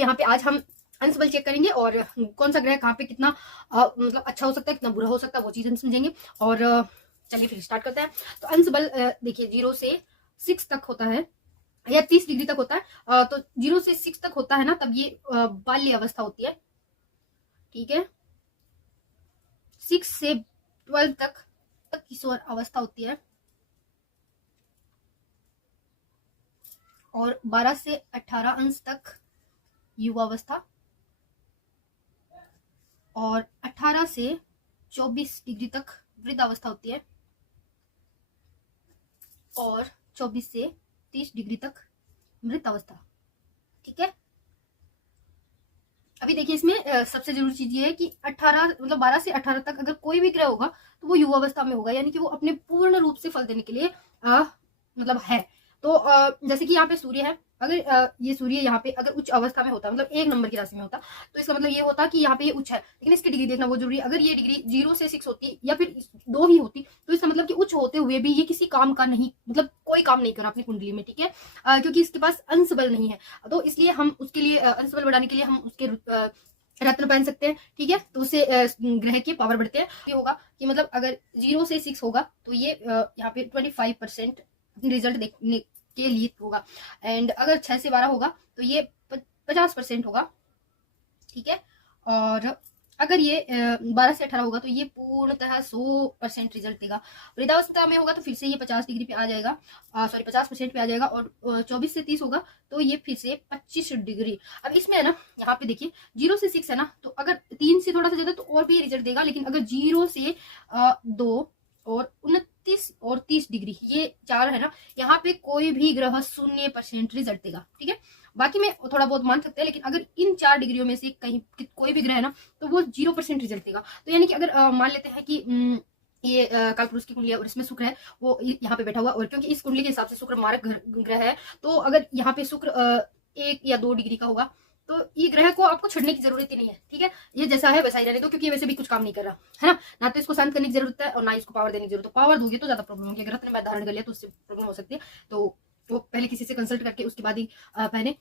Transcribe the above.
यहाँ पे आज हम अंश चेक करेंगे और कौन सा ग्रह कहाँ पे कितना मतलब अच्छा हो सकता है, कितना बुरा हो सकता है, वो चीज हम समझेंगे। और चलिए फिर स्टार्ट करते हैं। तो अंश बल देखिए 0 से 6 तक होता है या 30 डिग्री तक होता है। तो 0 से 6 तक होता है ना, तब ये बाल्य अवस्था होती है, ठीक है। 6 से 12 तक किशोर अवस्था होती है, और 12 से 18 अंश तक युवावस्था, और 18 से 24 डिग्री तक वृद्धावस्था होती है, और 24 से 30 डिग्री तक मृत अवस्था, ठीक है। अभी देखिए इसमें सबसे जरूरी चीज ये है कि 18 मतलब 12 से 18 तक अगर कोई भी ग्रह होगा तो वो युवावस्था में होगा, यानी कि वो अपने पूर्ण रूप से फल देने के लिए मतलब है। तो जैसे कि यहाँ पे सूर्य है, अगर ये सूर्य यहाँ पे अगर उच्च अवस्था में होता, मतलब 1 नंबर की राशि में होता, तो इसका मतलब ये होता कि यहाँ पे ये उच्च है, लेकिन इसकी डिग्री देखना वो जरूरी है। अगर ये डिग्री 0 से 6 होती या फिर 2 ही होती, तो इसका मतलब कि उच्च होते हुए भी ये किसी काम का नहीं, मतलब कोई काम नहीं करा अपनी कुंडली में, ठीक है। क्योंकि इसके पास अंश बल नहीं है, तो इसलिए हम उसके लिए अंश बल बढ़ाने के लिए हम उसके रत्न पहन सकते हैं, ठीक है। तो उससे ग्रह के पावर बढ़ते हैं। ये होगा कि मतलब अगर 0 से 6 होगा तो ये यहाँ पे 25% रिजल्ट देखने के लिए होगा, एंड अगर 6 से 12 होगा तो ये 50% होगा, ठीक है। और अगर ये 12 से 18 होगा तो ये पूर्णतः 100% रिजल्ट देगा। वृद्धावस्था में होगा तो फिर से ये 50 डिग्री पे आ जाएगा, सॉरी 50% पे आ जाएगा, और 24 से 30 होगा तो ये फिर से 25 डिग्री। अब इसमें है ना, यहाँ पे देखिए 0 से 6 है ना, तो अगर 3 से थोड़ा सा ज्यादा तो और भी रिजल्ट देगा, लेकिन अगर 0 से 2 और 29 और 30 डिग्री, ये 4 है ना, यहाँ पे कोई भी ग्रह 0% रिजल्ट देगा, ठीक है। बाकी में थोड़ा बहुत मान सकते हैं, लेकिन अगर इन 4 डिग्रियों में से कहीं कोई भी ग्रह है ना, तो वो 0% रिजल्ट देगा। तो यानी कि अगर मान लेते हैं कि ये कालपुरुष की कुंडली है और इसमें शुक्र है, वो यहाँ पे बैठा हुआ, और क्योंकि इस कुंडली के हिसाब से शुक्र मारक ग्रह है, तो अगर यहाँ पे शुक्र 1 या 2 डिग्री का होगा तो ये ग्रह को आपको छड़ने की जरूरत ही नहीं है, ठीक है। ये जैसा है वैसा ही रहने दो, क्योंकि ये वैसे भी कुछ काम नहीं कर रहा है ना तो इसको शांत करने की जरूरत है और ना इसको पावर देने की जरूरत है। पावर दोगे तो ज्यादा प्रॉब्लम होगी, अगर रत्न में धारण कर लिया तो उससे प्रॉब्लम हो सकती है। तो वो पहले किसी से कंसल्ट करके उसके बाद ही पहने।